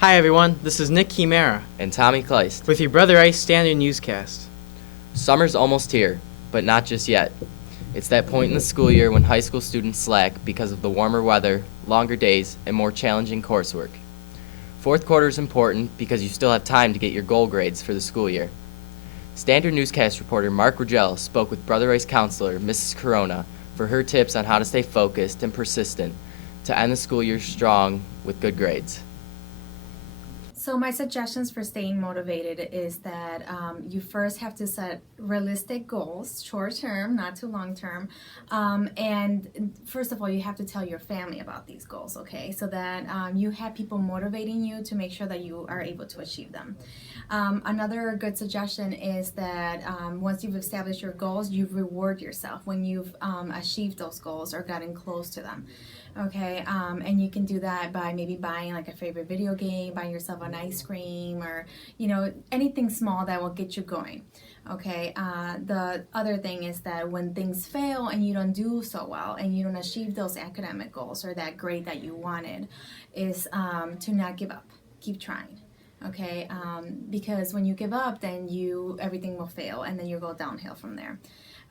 Hi everyone, this is Nick Chimera And Tommy Kleist with your Brother Rice Standard Newscast. Summer's almost here, but not just yet. It's that point in the school year when high school students slack because of the warmer weather, longer days, and more challenging coursework. Fourth quarter is important because you still have time to get your goal grades for the school year. Standard Newscast reporter Mark Rogel spoke with Brother Rice counselor Mrs. Corona for her tips on how to stay focused and persistent to end the school year strong with good grades. So my suggestions for staying motivated is that you first have to set realistic goals, short term, not too long term. And first of all, you have to tell your family about these goals, okay? So that you have people motivating you to make sure that you are able to achieve them. Another good suggestion is that once you've established your goals, you reward yourself when you've achieved those goals or gotten close to them. Okay, and you can do that by maybe buying like a favorite video game, buying yourself an ice cream, or anything small that will get you going. Okay, the other thing is that when things fail and you don't do so well and you don't achieve those academic goals or that grade that you wanted, is to not give up. Keep trying. Okay, because when you give up, then everything will fail and then you go downhill from there.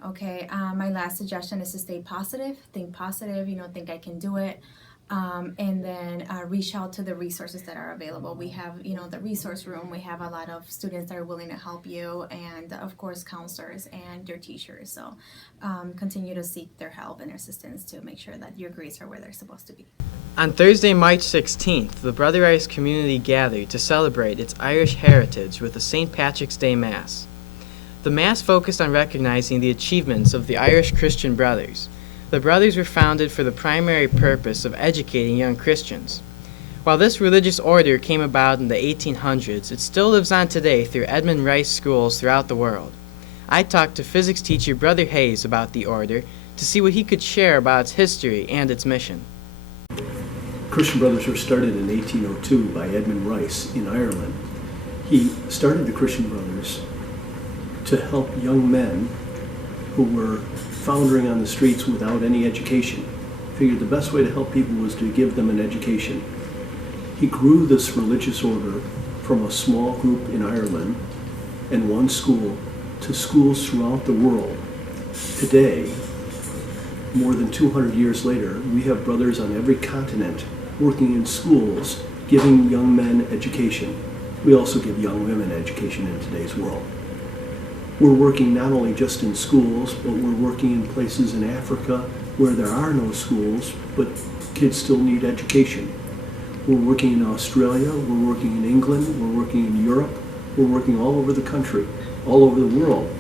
Okay, my last suggestion is to stay positive, think positive, think I can do it, and then reach out to the resources that are available. We have, the resource room, we have a lot of students that are willing to help you, and of course counselors and your teachers. So continue to seek their help and assistance to make sure that your grades are where they're supposed to be. On Thursday, March 16th, the Brother Rice community gathered to celebrate its Irish heritage with a St. Patrick's Day Mass. The Mass focused on recognizing the achievements of the Irish Christian Brothers. The Brothers were founded for the primary purpose of educating young Christians. While this religious order came about in the 1800s, it still lives on today through Edmund Rice schools throughout the world. I talked to physics teacher Brother Hayes about the order to see what he could share about its history and its mission. Christian Brothers were started in 1802 by Edmund Rice in Ireland. He started the Christian Brothers to help young men who were foundering on the streets without any education. Figured the best way to help people was to give them an education. He grew this religious order from a small group in Ireland and one school to schools throughout the world. Today, more than 200 years later, we have brothers on every continent working in schools, giving young men education. We also give young women education in today's world. We're working not only just in schools, but we're working in places in Africa where there are no schools, but kids still need education. We're working in Australia, we're working in England, we're working in Europe, we're working all over the country, all over the world.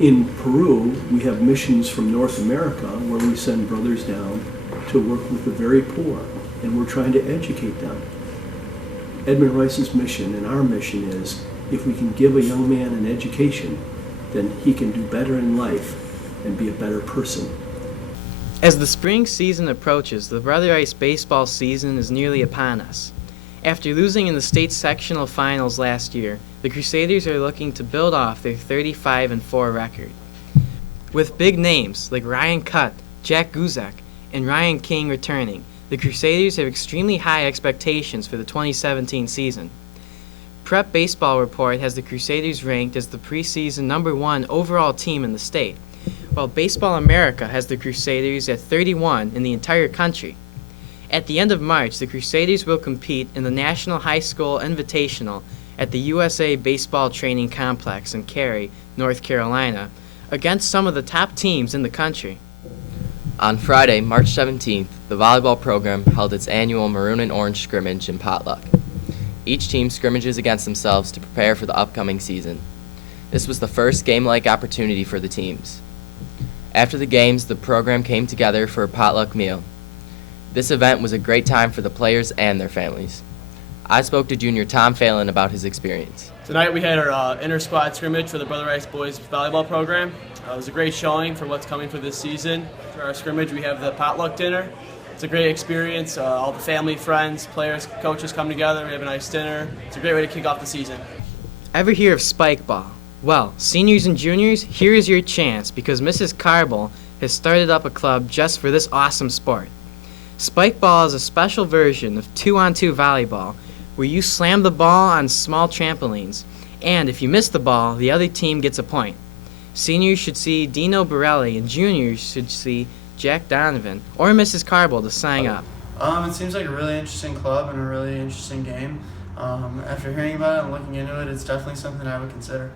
In Peru, we have missions from North America where we send brothers down to work with the very poor, and we're trying to educate them. Edmund Rice's mission and our mission is, if we can give a young man an education, then he can do better in life and be a better person. As the spring season approaches, the Brother Rice baseball season is nearly upon us. After losing in the state sectional finals last year, the Crusaders are looking to build off their 35-4 record. With big names like Ryan Cutt, Jack Guzek, and Ryan King returning, the Crusaders have extremely high expectations for the 2017 season. Prep Baseball Report has the Crusaders ranked as the preseason #1 overall team in the state, while Baseball America has the Crusaders at 31 in the entire country. At the end of March, the Crusaders will compete in the National High School Invitational at the USA Baseball Training Complex in Cary, North Carolina, against some of the top teams in the country. On Friday, March 17th, the volleyball program held its annual Maroon and Orange scrimmage in Potluck. Each team scrimmages against themselves to prepare for the upcoming season. This was the first game-like opportunity for the teams. After the games, the program came together for a potluck meal. This event was a great time for the players and their families. I spoke to junior Tom Phelan about his experience. Tonight we had our inter-squad scrimmage for the Brother Rice boys volleyball program. It was a great showing for what's coming for this season. For our scrimmage, we have the potluck dinner. It's a great experience. All the family, friends, players, coaches come together. We have a nice dinner. It's a great way to kick off the season. Ever hear of Spikeball? Well, seniors and juniors, here is your chance because Mrs. Carble has started up a club just for this awesome sport. Spikeball is a special version of 2-on-2 volleyball where you slam the ball on small trampolines, and if you miss the ball, the other team gets a point. Seniors should see Dino Borelli, and juniors should see Jack Donovan or Mrs. Carble to sign up. It seems like a really interesting club and a really interesting game. After hearing about it and looking into it, it's definitely something I would consider.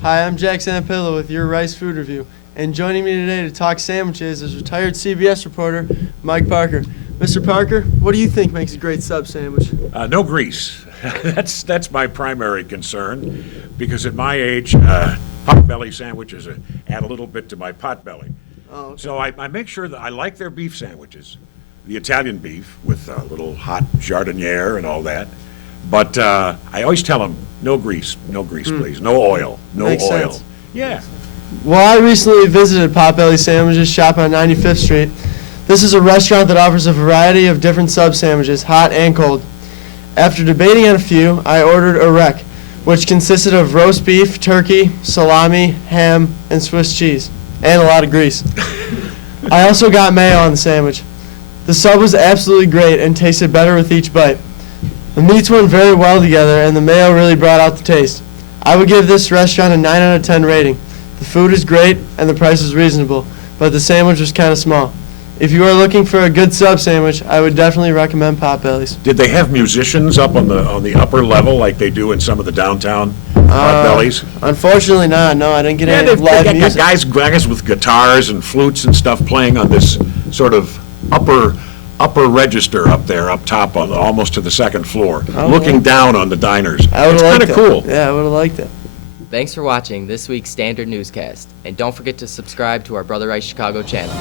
Hi, I'm Jack Sampillo with your Rice Food Review, and joining me today to talk sandwiches is retired CBS reporter Mike Parker. Mr. Parker, what do you think makes a great sub sandwich? No grease. That's my primary concern, because at my age, Potbelly sandwiches add a little bit to my potbelly. Oh, okay. So I make sure that I like their beef sandwiches, the Italian beef with a little hot jardiniere and all that. But I always tell them, no grease, please, no oil, no Makes oil. sense. Yeah. Well, I recently visited Potbelly Sandwiches shop on 95th Street. This is a restaurant that offers a variety of different sub sandwiches, hot and cold. After debating on a few, I ordered a wreck, which consisted of roast beef, turkey, salami, ham, and Swiss cheese, and a lot of grease. I also got mayo on the sandwich. The sub was absolutely great and tasted better with each bite. The meats went very well together, and the mayo really brought out the taste. I would give this restaurant a 9 out of 10 rating. The food is great, and the price is reasonable, but the sandwich was kind of small. If you are looking for a good sub sandwich, I would definitely recommend Potbelly's. Did they have musicians up on the upper level like they do in some of the downtown Potbellies? Unfortunately not. No, I didn't get Yeah, any they've live got music. guys with guitars and flutes and stuff playing on this sort of upper register up there, up top, on almost to the second floor, looking down on the diners. I would It's have kind liked of it. cool. Yeah, I would have liked it. Thanks for watching this week's Standard Newscast, and don't forget to subscribe to our Brother Rice Chicago channel.